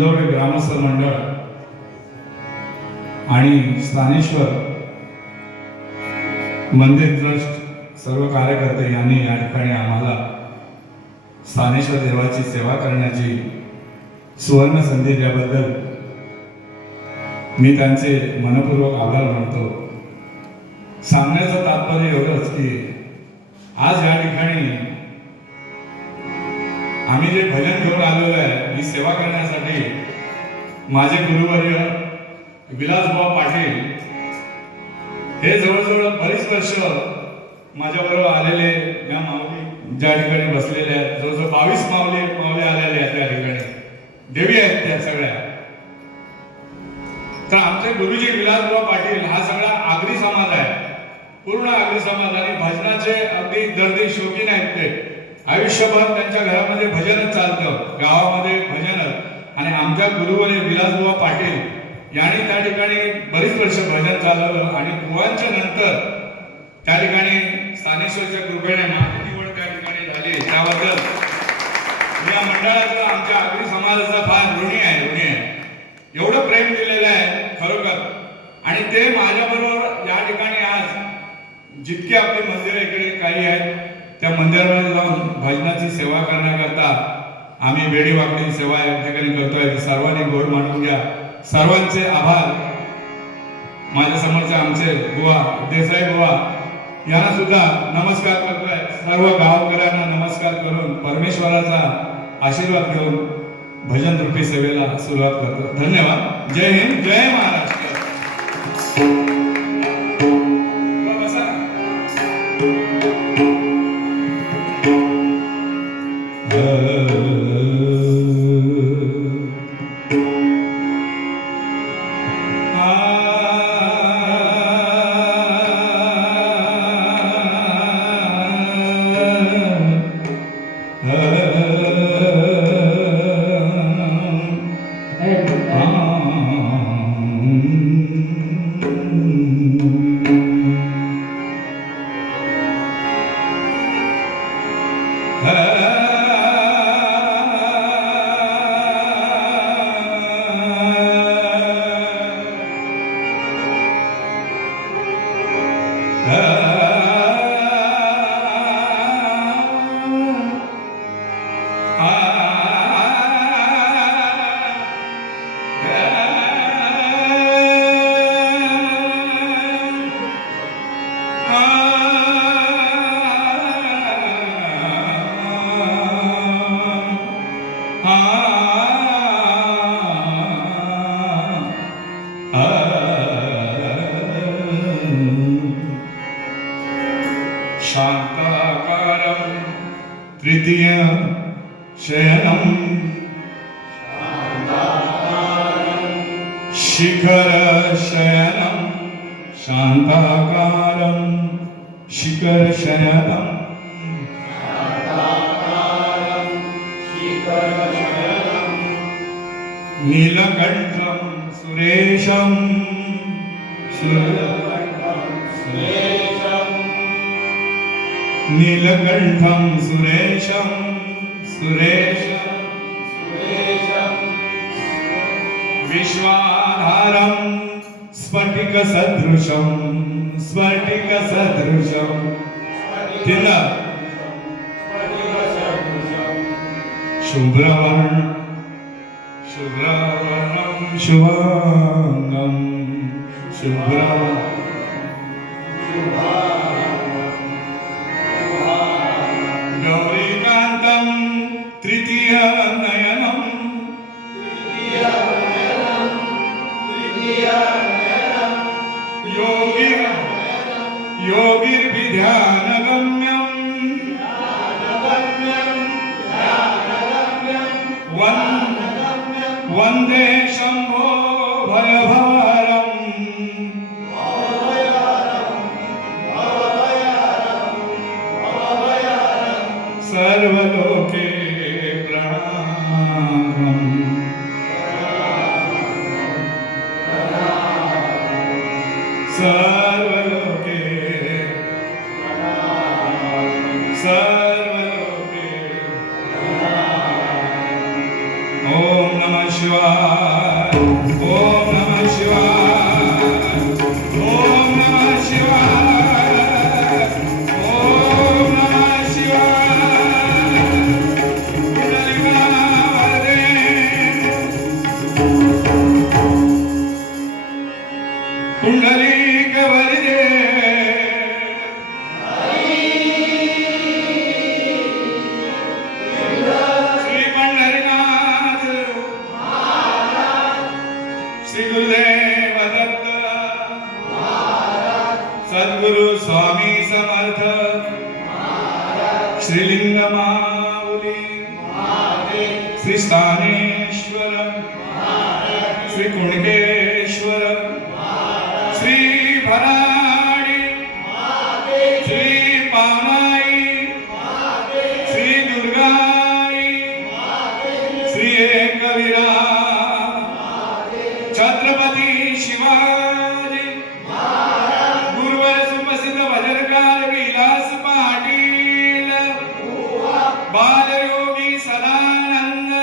इंदोरे ग्रामस्थ मंडळ आणि स्थानेश्वर मंदिर ट्रस्ट सर्व कार्यकर्ते यांनी या ठिकाणी आम्हाला स्थानेश्वर देवाची सेवा करण्याची सुवर्ण संधी दिल्याबद्दल मी त्यांचे मनपूर्वक आभार मानतो। सांगण्याचं तात्पर्य एवढंच की आज या ठिकाणी आम्ही जे भजन घेऊन आलेलो आहे ही सेवा करण्यासाठी माझे गुरुवर्य विलासभाऊ पाटील हे जवळजवळ बरीच वर्ष माझ्याबरोबर आलेले या माऊली ज्या ठिकाणी बसलेल्या आहेत जवळजवळ 22 माऊली आलेले आहेत त्या ठिकाणी देवी आहेत त्या सगळ्या। तर आमचे गुरुजी विलासभाऊ पाटील हा सगळा आगरी समाज आहे, पूर्ण आगरी समाज आणि भजनाचे अगदी दर्दी शौकीन आहेत ते। आयुष्यभर त्यांच्या घरामध्ये भजनच चालतं, गावामध्ये भजनच। आणि आमच्या गुरुवर्य विलासभाऊ पाटील यांनी त्या ठिकाणी बरीच वर्ष भजन चालवलं आणि गुरुवांच्या नंतर त्या ठिकाणी स्थानेश्वरच्या कृपेने माझी निवड त्या ठिकाणी झाली। त्याबद्दल मी या मंडळाचा आमच्या आगरी समाजाचा फार ऋणी आहे। एवढं प्रेम दिलेलं आहे खरोखर। आणि ते माझ्याबरोबर या ठिकाणी आज जितके आपली मंदिरं इकडे काही आहेत त्या मंदिरामध्ये जाऊन भजनाची सेवा करण्याकरता आम्ही वेडीवाकडी सेवा या ठिकाणी करतोय। सर्वांनी गोड मानून घ्या। सर्वांचे आभार। माझ्या समोरचे आमचे बुवा देसाई बुवा यांना सुद्धा नमस्कार करतोय। सर्व गावकऱ्यांना नमस्कार करून परमेश्वराचा आशीर्वाद घेऊन भजन रूपी सेवेला सुरुवात करतो। धन्यवाद। जय हिंद, जय महाराष्ट्र। शांताकारं तृतीय शयनं शिखर शयनं शांताकारं शिखर शयनं नीलकण्ठं सुरेशं नीलकण्ठं सुरेशं विश्वाधारं स्फटिकसदृशं शुभ्रवर्णं शुभांगं गौरीकान्तं तृतीय नयनं योगिर्विध्यानगम्यं वन्दे शम्भो भयभारम् सर्वलोके प्रणामम् सर्वलोके सर्वलोके ओम नमः शिवाय ओम नमः शिवाय ओम नमः शिवाय ओम नमः शिवाय पुंडलिका वरदे पुंडलिक वरदे श्री पंढरीनाथ श्री गुरुदेव दत्त सद्गुरु स्वामी समर्थ श्रीलिंग माऊली श्री स्थानेश्वर श्री कुणकेश्वर श्री भराडी श्री पावनाई श्री दुर्गाई श्री एकवीरा छत्रपती शिवाजी गुरुवर सुप्रसिद्ध भजनकार विलास पाटील बालयोगी सदानंद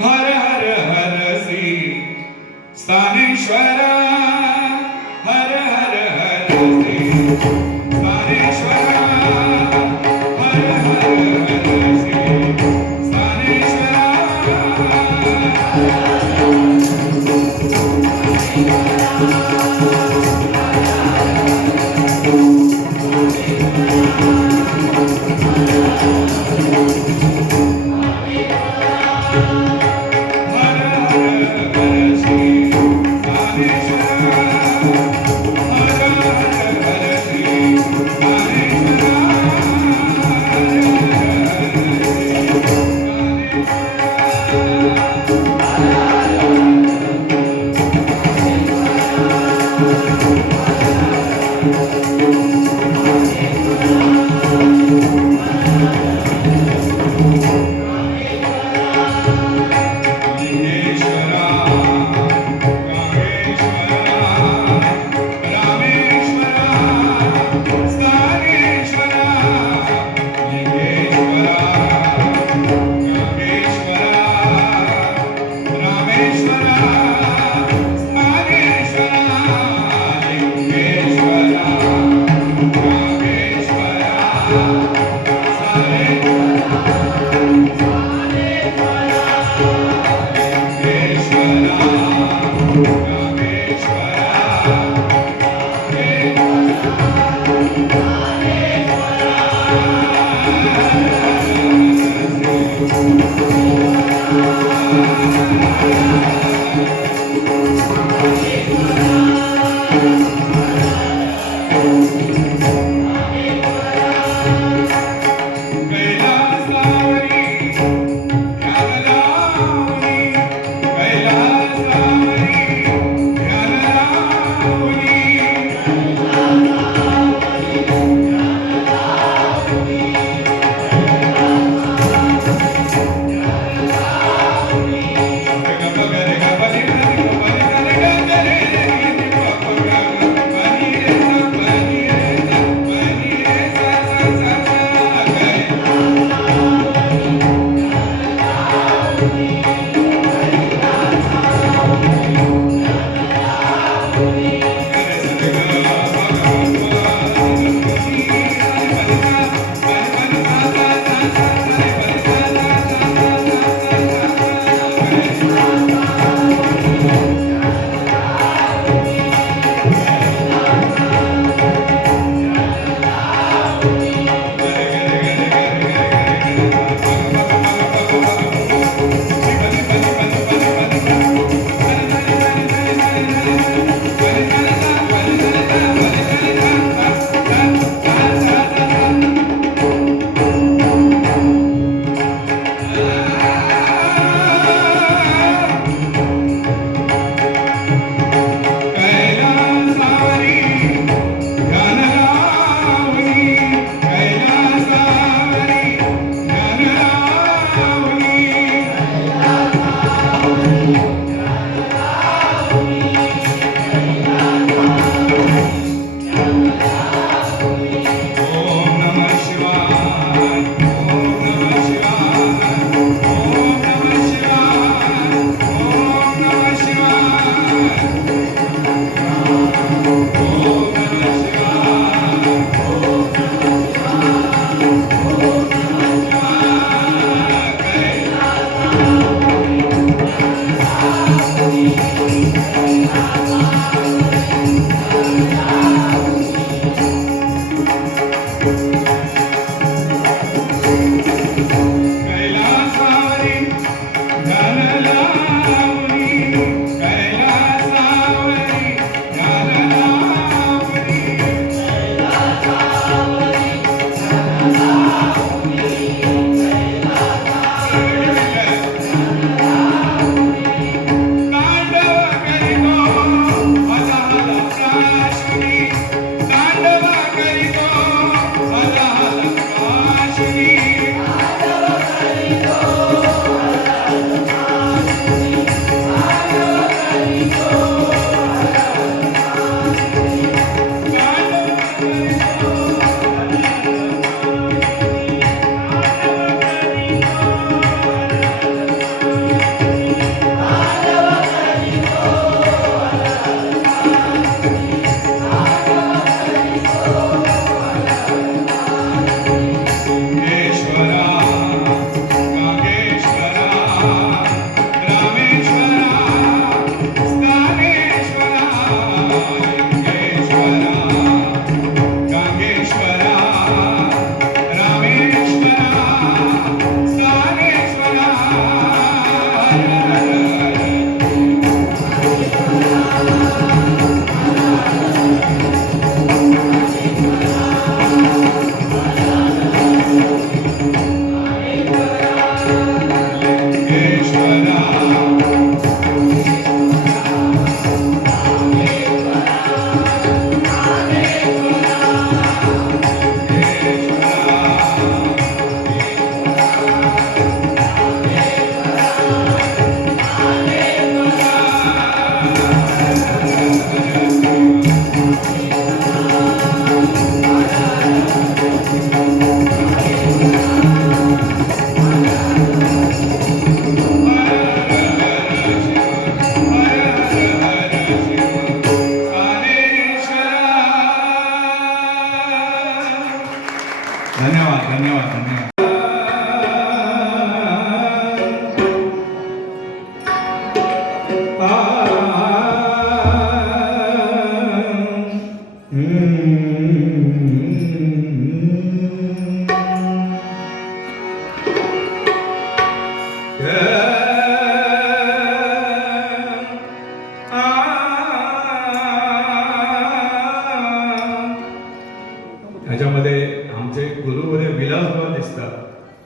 हर हर हर श्री स्थानेश्वर हर हर हर श्री स्थानेश्वर हर हर हर श्री स्थानेश्वर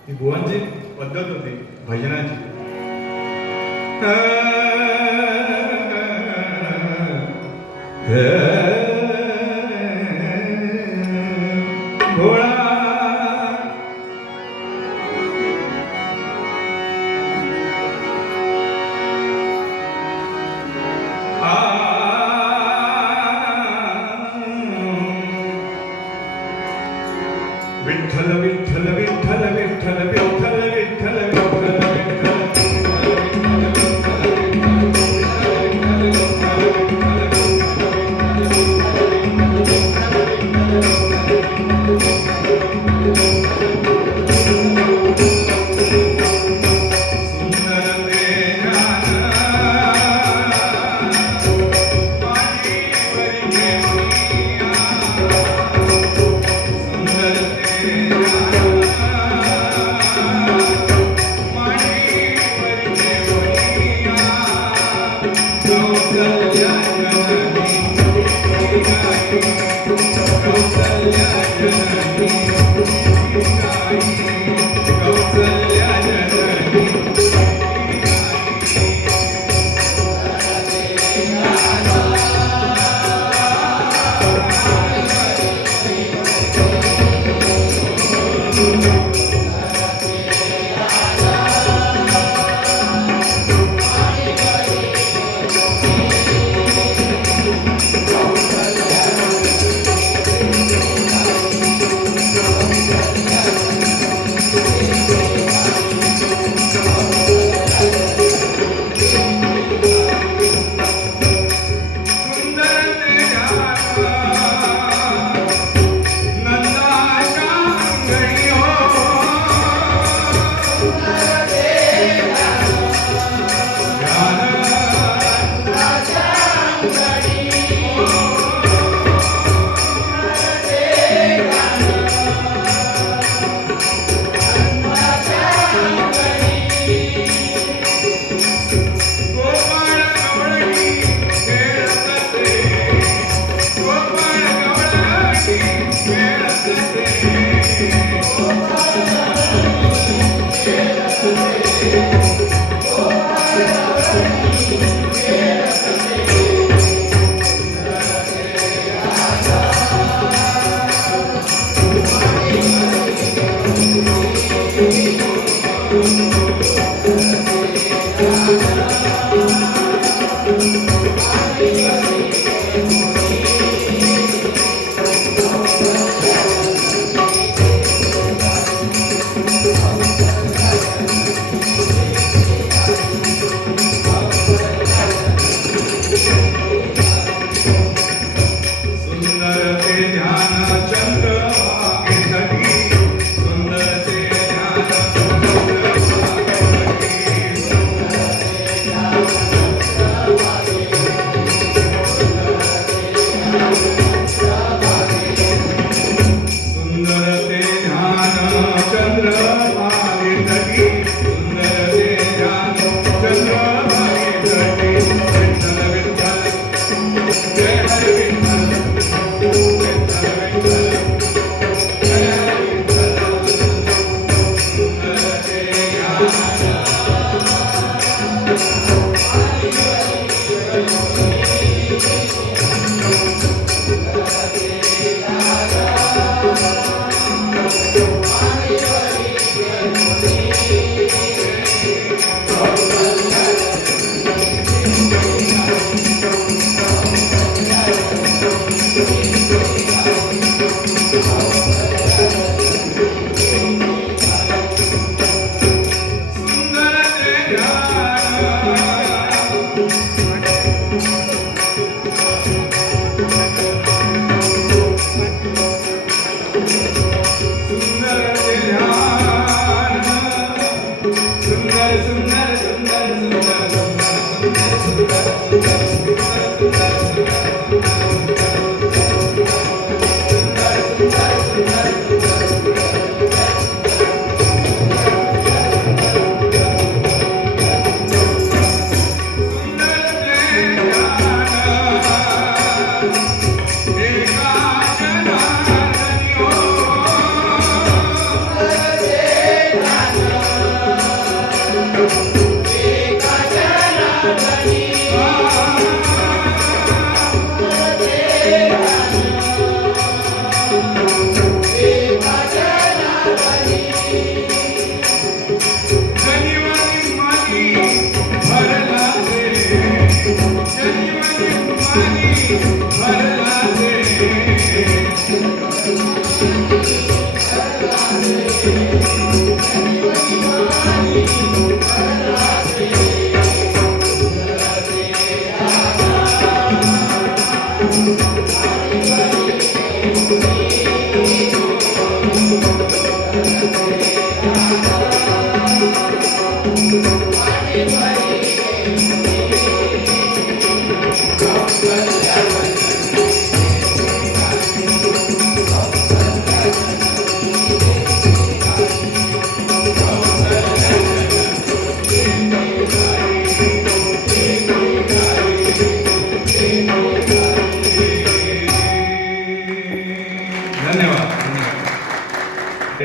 ही बुवांची पद्धत होती भजनाची. भोळा विठ्ठल विठ्ठल विठ्ठल विठ्ठल विठ्ठल विठ्ठल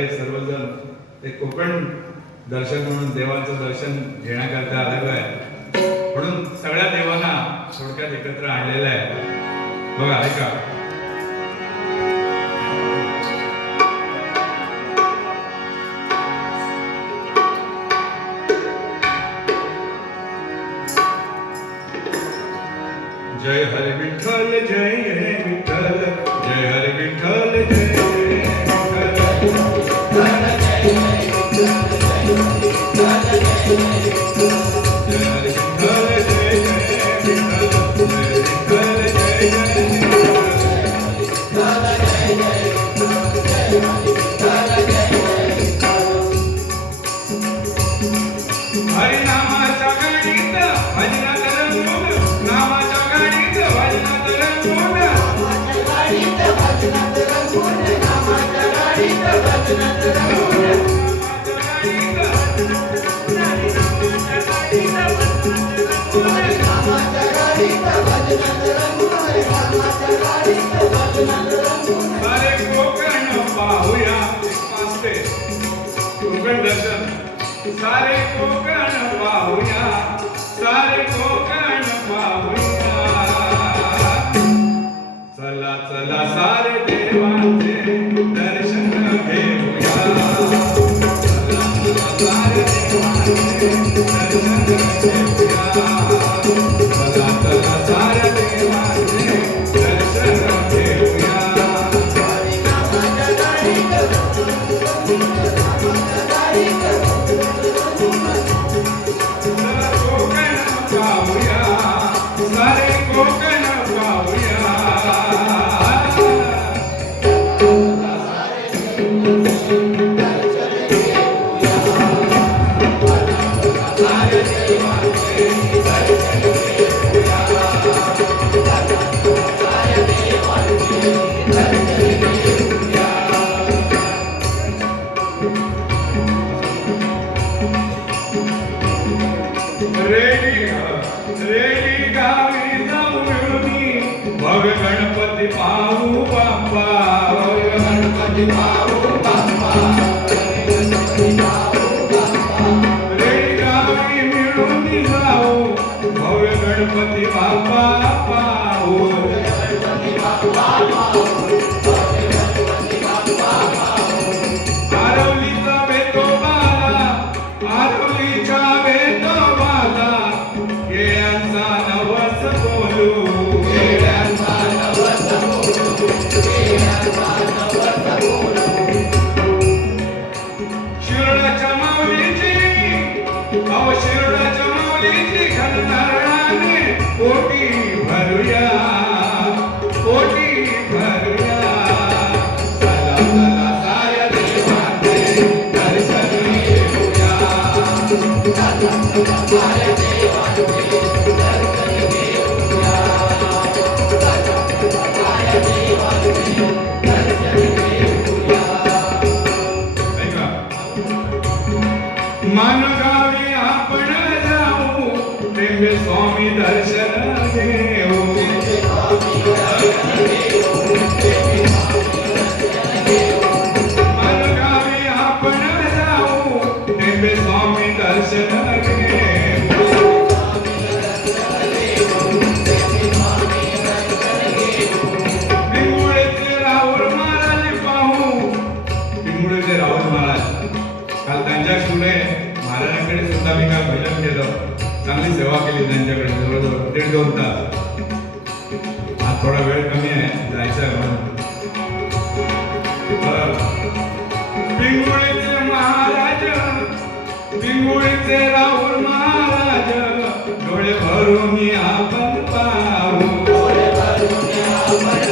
सर्वजण ते कोकण दर्शन म्हणून देवाचं दर्शन घेण्याकरता आलेलो आहे, म्हणून सगळ्या देवांना थोडक्यात एकत्र आणलेलं आहे. बघा ऐका. जय हरे विठ्ठल जय विठ्ठल जय हरे विठ्ठल जय विठ्ठल. हरिनामाच्या गाडीत भजनात रंगून, नामाच्या गाडीत भजनात रंगून, नामाच्या गाडीत भजनात रंगून, नामाच्या गाडीत भजनात रंगून, नामाच्या गाडीत भजनात रंगून. सारे कोकण पाहूया वाचते कोकण दर्शन. सारे कोकण पाहूया, सारे कोकण पाहूया. चला चला सारे देवांचे दर्शन घेऊया. चला चला सारे देवांचे दर्शन घेऊया. चला चला सारे देवांचे दर्शन घेऊया. सारे कोकण पाहूया. रेडी गावी जाऊन भव्य गणपती पाहू बाप्पा. भव्य गणपती पाहू बाप्पा. रेडी गावी मिळून जाऊ भव्य गणपती बाप्पा पाहू. आरवलीचा वेतोबाला, आरवलीच्या वेतोबाला केळ्यांचा नवस बोलू. केळ्यांचा नवस बोलू. केळ्यांचा नवस बोलू. शिरोडाच्या माऊलीची, अहो शिरोडाच्या माऊलीची घननारायणाने पोटी भरूया, पोटी भरूया. चला चला साऱ्या देवांचे दर्शन घेऊया. चला चला साऱ्या देवांचे दर्शन घेऊया. चला चला साऱ्या देवांचे दर्शन घेऊया. ऐका. मानगावी आपण जाऊ, टेंबे स्वामी दर्शन घेऊ. मानगावी आपण जाऊ, टेंबे स्वामी दर्शन घेऊ. पिंगुळेचे राहुल महाराज पाहू. पिंगुळेचे राहुल महाराज काल त्यांच्या शुभे महाराजांकडे सुद्धा मी काल भजन केलं, चांगली सेवा केली त्यांच्याकडे जवळजवळ 1.5-2 तास. आज थोडा वेळ कमी आहे, जायचं आहे म्हणून. पिंगुळीचे महाराज, पिंगुळीचे राहुल महाराज, डोळे भरून आपण पाहू. डोळे भरून आपण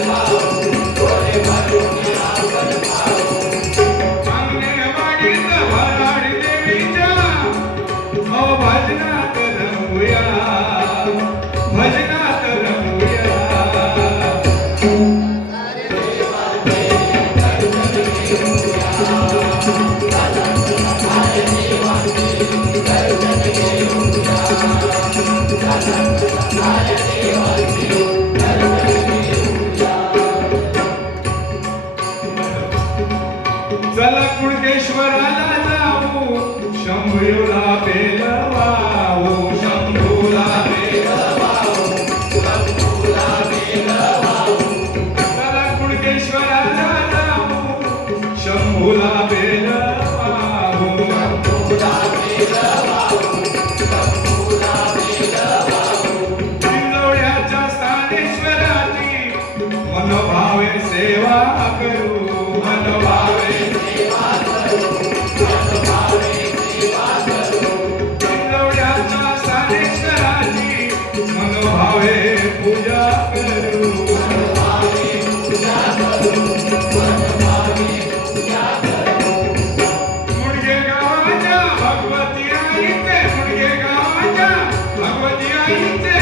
मनोभावे सेवा करू मनोभावे इंदवड्याचा सानेश्वराची मनोभावे पूजा करू मुडगे गावाच्या भगवती आईचे मुडगे गावाच्या भगवती आईचे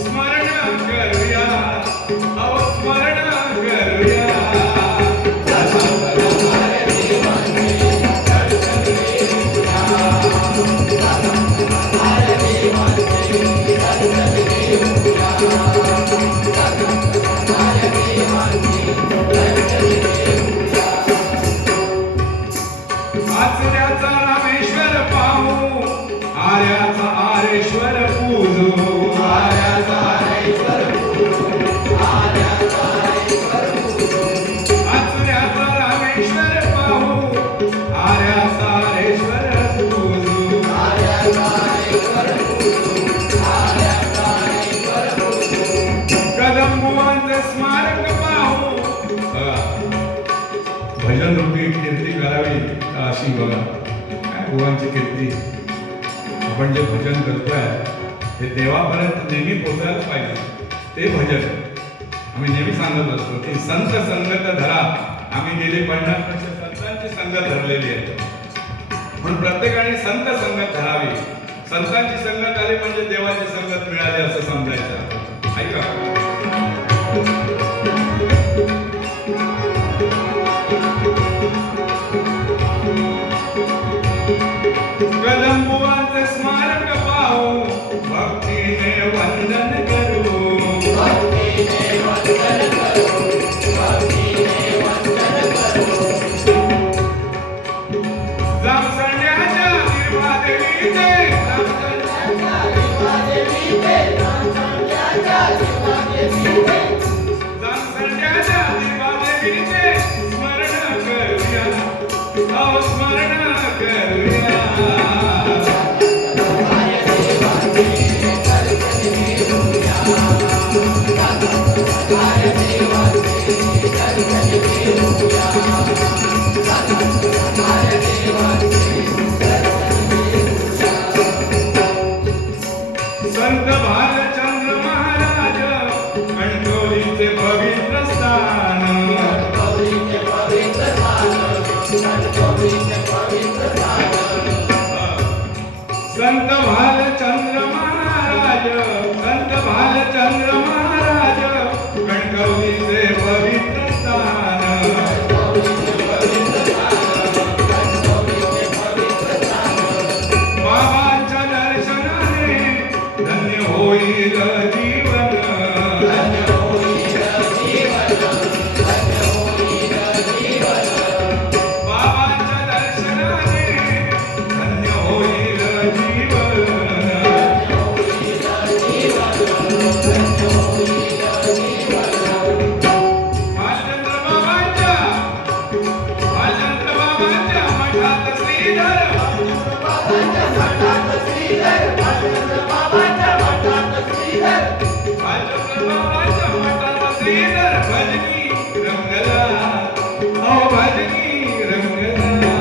स्मरण करूया अहो स्मरण करूया आचऱ्याचा रामेश्वर पाहू आर्याचा आरेश्वर पूजू आर्याचा आरेश्वर आचऱ्याचा रामेश्वर पाहू आर्याचा आरेश्वर पूजू कदंबुवांचे स्मारक पाहू भजन रूपी कीर्ती करावी अशी बघा काय बुवांची कीर्ती आपण जे भजन करतोय ते देवापर्यंत नेहमी पोहोचायला पाहिजे ते भजन आम्ही नेहमी सांगत असतो की संत संगत धरा आम्ही गेले 50 वर्ष संतांची संगत धरलेली आहे म्हणून प्रत्येकाने संत संगत धरावी संतांची संगत आली म्हणजे देवाची संगत मिळाली असं समजायचं ऐका कदंबुवांचे स्मारक पाहू भक्तीने वंदन करू जामसंड्याच्या निर्वादेवीचे जामसंड्याच्या निर्वादेवीचे स्मरण करूया अहो स्मरण करूया संत भालचंद्र महाराज कणकवलीचे पवित्र स्थान संत भालचंद्र महाराज कणकवलीचे पवित्र स्थान बाबांच्या दर्शनाने धन्य होईल जीवन बाबांच्या दर्शनाने धन्य होईल जीवन भालचंद्र बाबांच्या मठात श्रीधर भालचंद्र बाबांच्या मठात श्रीधर भजनी रंगला अहो भजनी रंगला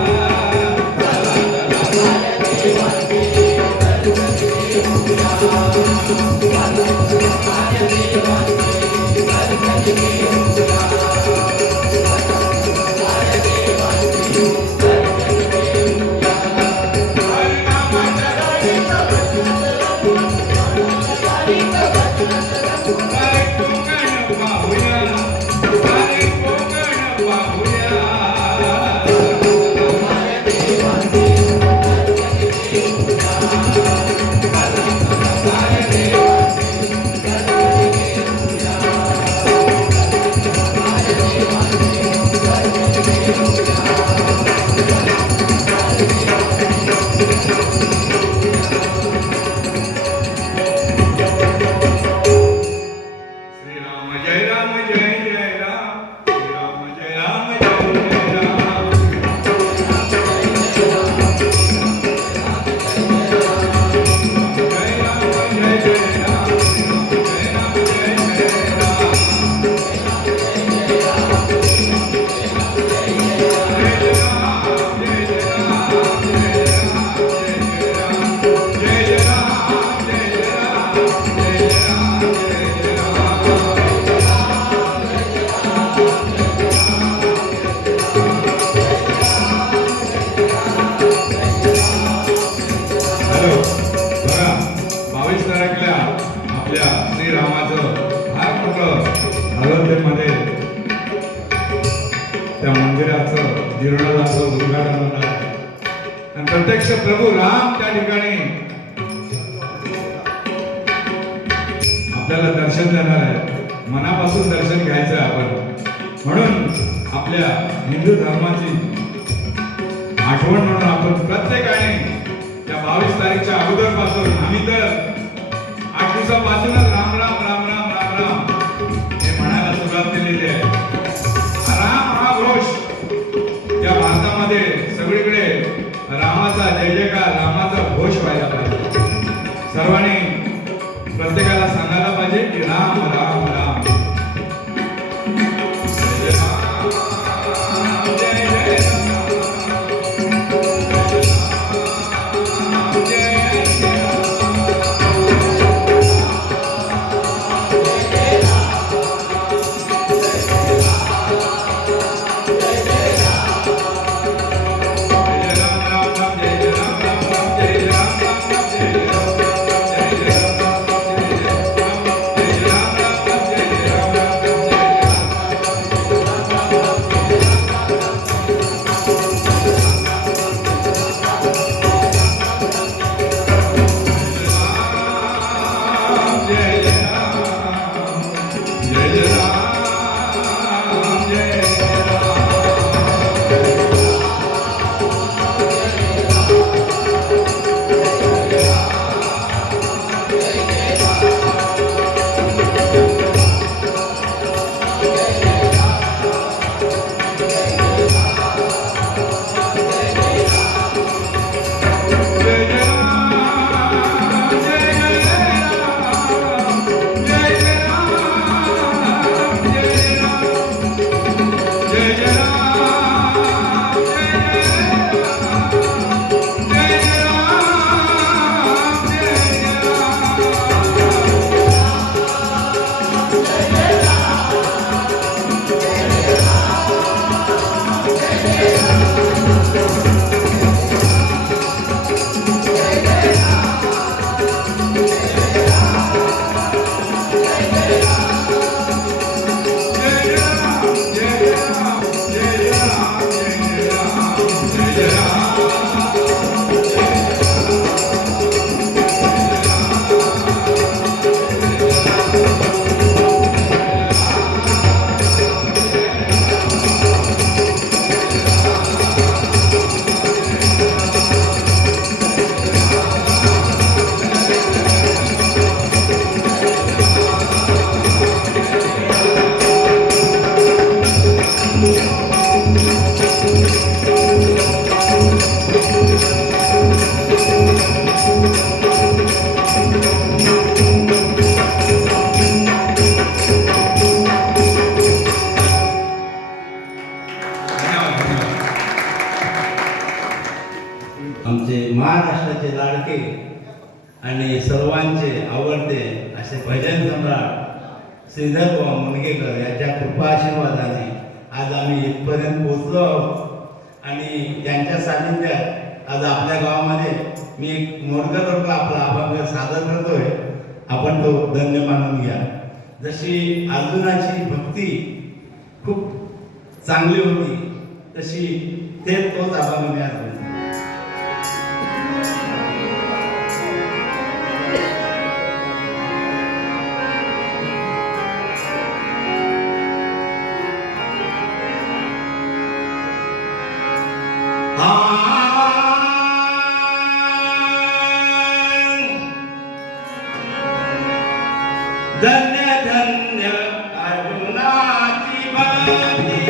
आपल्या श्रीरामाचं फार मोठं अयोध्येमध्ये त्या मंदिराचं जीर्णोद्धाराचं उद्घाटन होणार आहे आणि प्रत्यक्ष प्रभू राम त्या ठिकाणी आपल्याला दर्शन देणार आहे. मनापासून दर्शन घ्यायचं आहे आपण. म्हणून आपल्या हिंदू धर्माची आठवण म्हणून आपण प्रत्येकाने त्या 22 तारीखच्या अगोदर पासून आम्ही तर 8 दिवसापासूनच राम राम राम राम राम राम हे म्हणायला सुरुवात केलेली आहे. राम हा घोष या भारतामध्ये सगळीकडे रामाचा जय जयकार, रामाचा घोष व्हायला पाहिजे. सर्वांनी प्रत्येकाला सांगायला पाहिजे की राम राम राम. आमचे महाराष्ट्राचे लाडके आणि सर्वांचे आवडते असे भजन सम्राट श्रीधर बुवा मुनगेकर यांच्या कृपा आशीर्वादाने आज आम्ही इथपर्यंत पोहोचलो आहोत आणि त्यांच्या सानिध्यात आज आपल्या गावामध्ये मी एक मोर्चा करतो, आपला अभंग सादर करतोय. आपण तो धन्य मानून घ्या. जशी अर्जुनाची भक्ती खूप चांगली होती तशी तेच तोच अभंग मी आज धन्य धन्य अर्जुनाची भक्ती.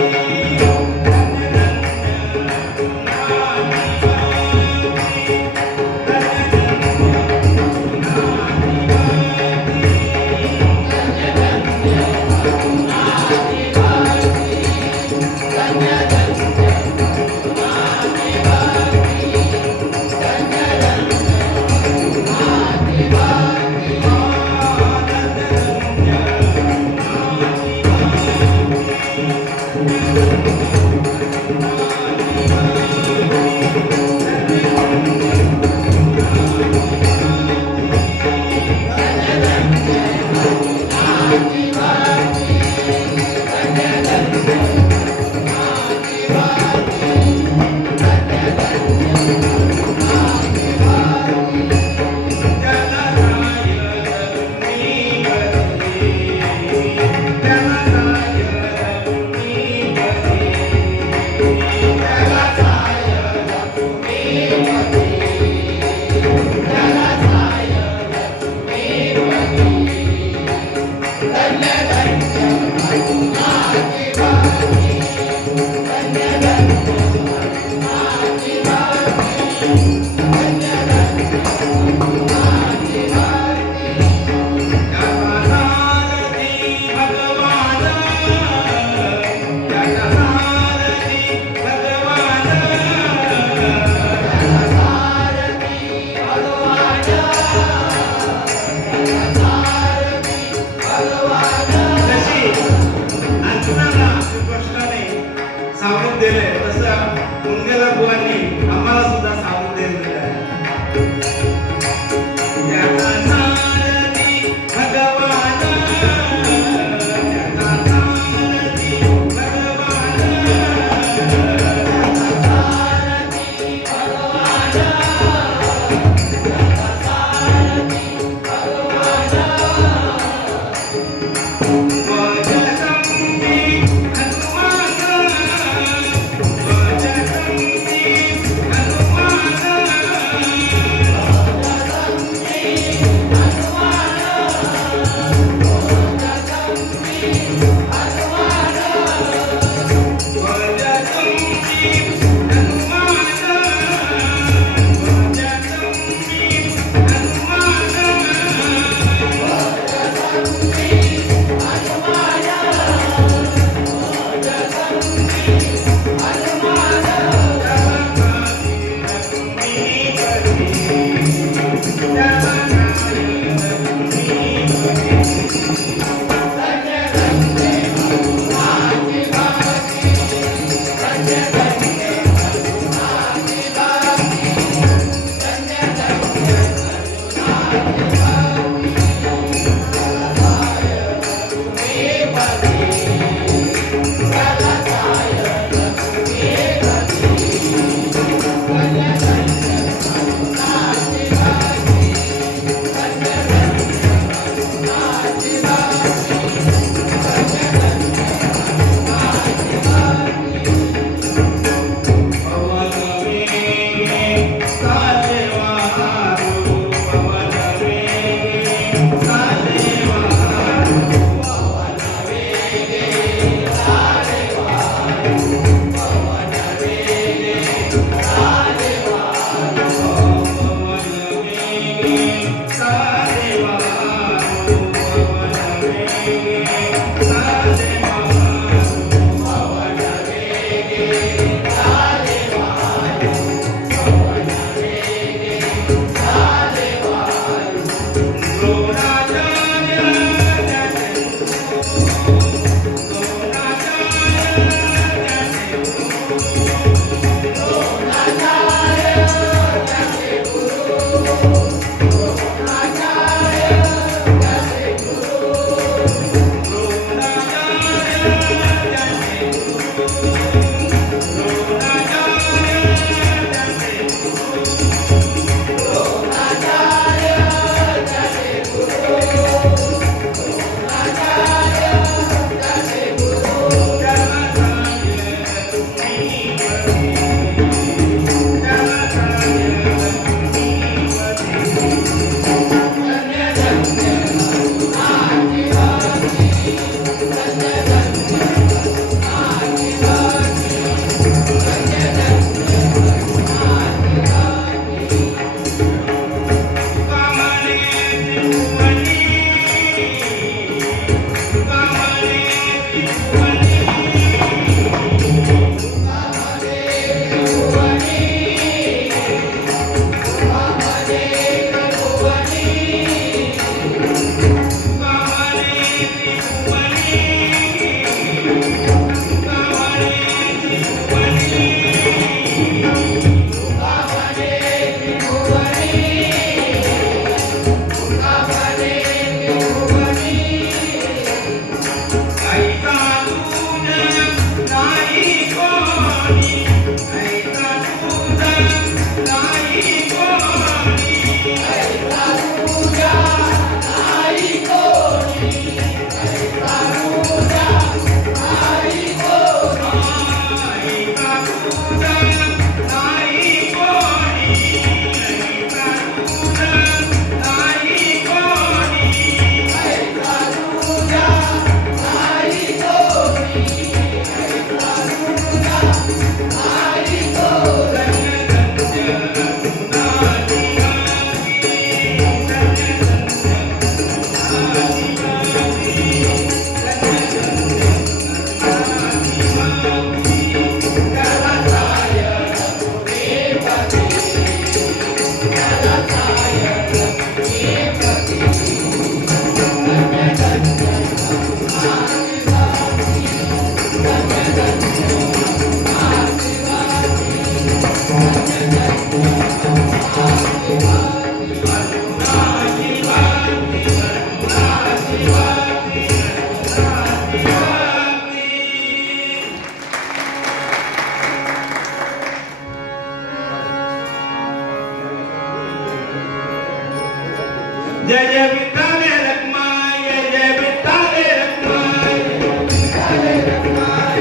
जय जय विठ्ठल रखमाई, जय जय विठ्ठल रखमाई, जय जय विठ्ठल रखमाई,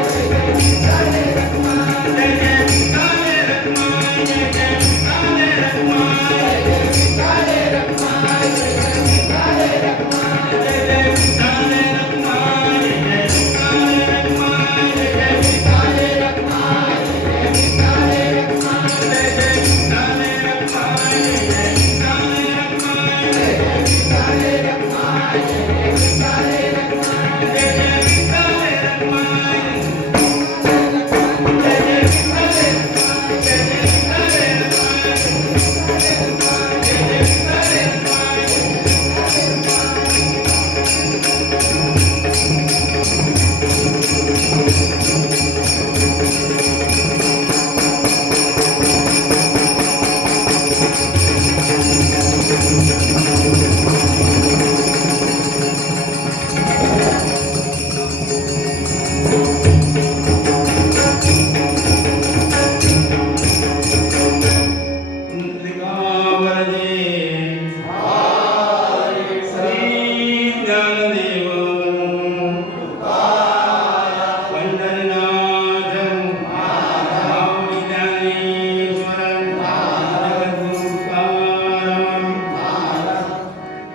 जय जय विठ्ठल रखमाई, जय जय विठ्ठल रखमाई, जय जय विठ्ठल रखमाई, जय जय विठ्ठल रखमाई, जय जय विठ्ठल रखमाई, जय जय विठ्ठल रखमाई, जय जय विठ्ठल रखमाई, जय जय विठ्ठल रखमाई, जय जय विठ्ठल रखमाई, जय जय विठ्ठल रखमाई, जय जय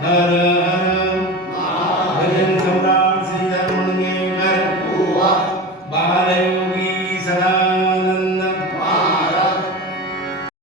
हर हर